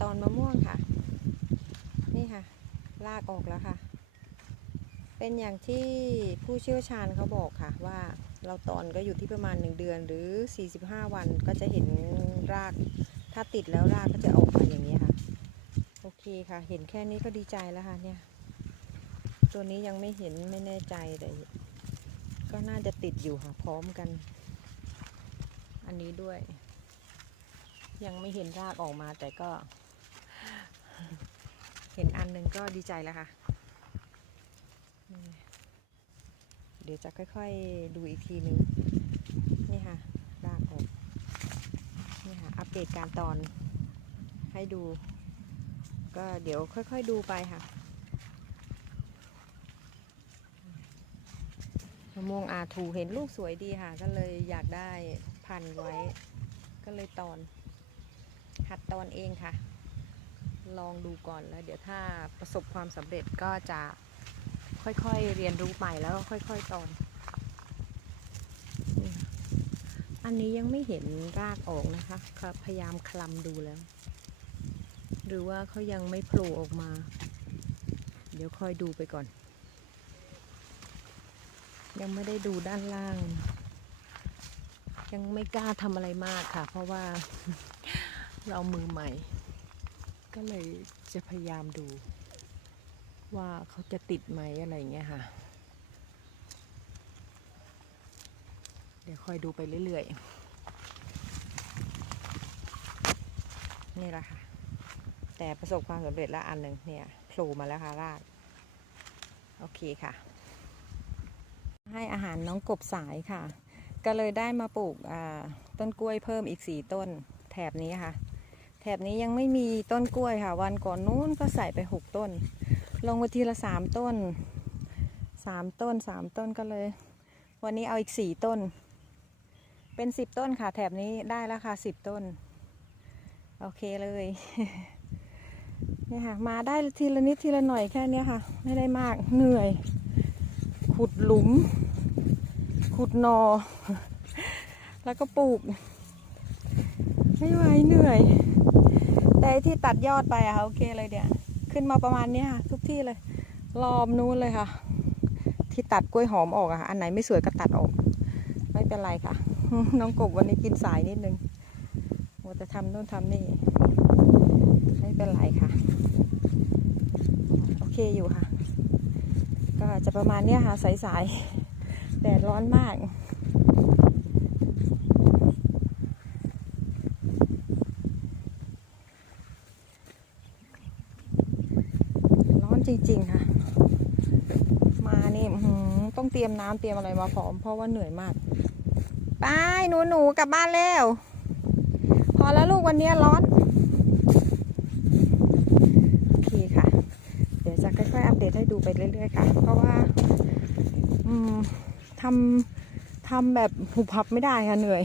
ตอนมะม่วงค่ะ นี่ค่ะ ลากออกแล้วค่ะ เป็นอย่างที่ผู้เชี่ยวชาญเขาบอกค่ะ ว่าเราตอนก็อยู่ที่ประมาณ 1 เดือนหรือ 45 วันก็จะเห็นราก ถ้าติดแล้วรากก็จะออกมาอย่างนี้ค่ะ โอเคค่ะ เห็นแค่นี้ก็ดีใจแล้วค่ะเนี่ย ตัวนี้ยังไม่เห็นไม่แน่ใจแต่ก็น่าจะติดอยู่ค่ะพร้อมกัน อันนี้ด้วย ยังไม่เห็นรากออกมาแต่ก็ เห็นอันหนึ่งก็ดีใจแล้วค่ะ เดี๋ยวจะค่อยๆดูอีกทีหนึ่งนี่ค่ะรากออกนี่ค่ะ อัปเดตการตอนให้ดู ก็เดี๋ยวค่อยๆดูไปค่ะมะม่วงอาทูเห็นลูกสวยดีค่ะ ก็เลยอยากได้พันไว้ ก็เลยตอน หัดตอนเองค่ะ ลองดูก่อนแล้วเดี๋ยวถ้าประสบความสำเร็จก็จะค่อยๆเรียนรู้ใหม่แล้วก็ค่อยๆตอน อันนี้ยังไม่เห็นรากออกนะคะครับพยายามคลำดูแล้ว หรือว่าเขายังไม่โผล่ออกมา เดี๋ยวค่อยดูไปก่อน ยังไม่ได้ดูด้านล่าง ยังไม่กล้าทำอะไรมากค่ะ เพราะว่าเรามือใหม่ ก็เลยจะพยายามดู ว่าเขาจะติดไหมอะไรอย่างเงี้ยค่ะ เดี๋ยวคอยดูไปเรื่อยๆ นี่แหละค่ะ แต่ประสบความสำเร็จแล้วอันหนึ่งเนี่ยโผล่มาแล้วค่ะราก โอเคค่ะ ให้อาหารน้องกบสายค่ะ ก็เลยได้มาปลูกต้นกล้วยเพิ่มอีกสี่ต้นแถบนี้ค่ะ แถบนี้ยังไม่มีต้นกล้วยค่ะ วันก่อนนู้นก็ใส่ไปหกต้น ลงมาทีละสามต้นสามต้นสามต้นก็เลย วันนี้เอาอีกสี่ต้น เป็นสิบต้นค่ะ แถบนี้ได้แล้วค่ะสิบต้น โอเคเลยเนี่ยค่ะ มาได้ทีละนิดทีละหน่อยแค่นี้ค่ะ ไม่ได้มากเหนื่อย ขุดหลุม ขุดนอ แล้วก็ปลูก ไม่ไหวเหนื่อย แต่ที่ตัดยอดไปอะค่ะโอเคเลยเดี๋ยวขึ้นมาประมาณนี้ค่ะทุกที่เลยรอบนู้นเลยค่ะ ที่ตัดกล้วยหอมออกอะค่ะอันไหนไม่สวยก็ตัดออก ไม่เป็นไรค่ะ น้องกบวันนี้กินสายนิดนึงมัวจะทำนู่นทำนี่ ไม่เป็นไรค่ะ โอเคอยู่ค่ะ ก็จะประมาณนี้ค่ะสายๆแดดร้อนมาก จริง ๆ ค่ะ มานี่ต้องเตรียมน้ำเตรียมอะไรมาพร้อมเพราะว่าเหนื่อยมากไปหนูหนูๆกลับบ้านแล้ว พอแล้วลูกวันนี้ร้อน โอเคค่ะ เดี๋ยวจะค่อยๆอัปเดตให้ดูไปเรื่อยๆค่ะ เพราะว่าทำทำแบบหุบหับไม่ได้ค่ะเหนื่อย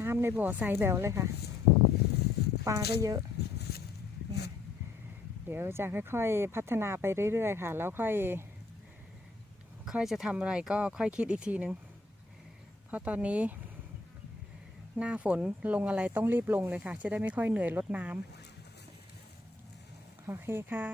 น้ำในบ่อใสแบวเลยค่ะ ปลาก็เยอะ เดี๋ยวจะค่อยๆ พัฒนาไปเรื่อยๆ ค่ะ แล้วค่อย ค่อยจะทำอะไรก็ค่อยคิดอีกทีนึง เพราะตอนนี้ หน้าฝนลงอะไรต้องรีบลงเลยค่ะ จะได้ไม่ค่อยเหนื่อยลดน้ำโอเคค่ะ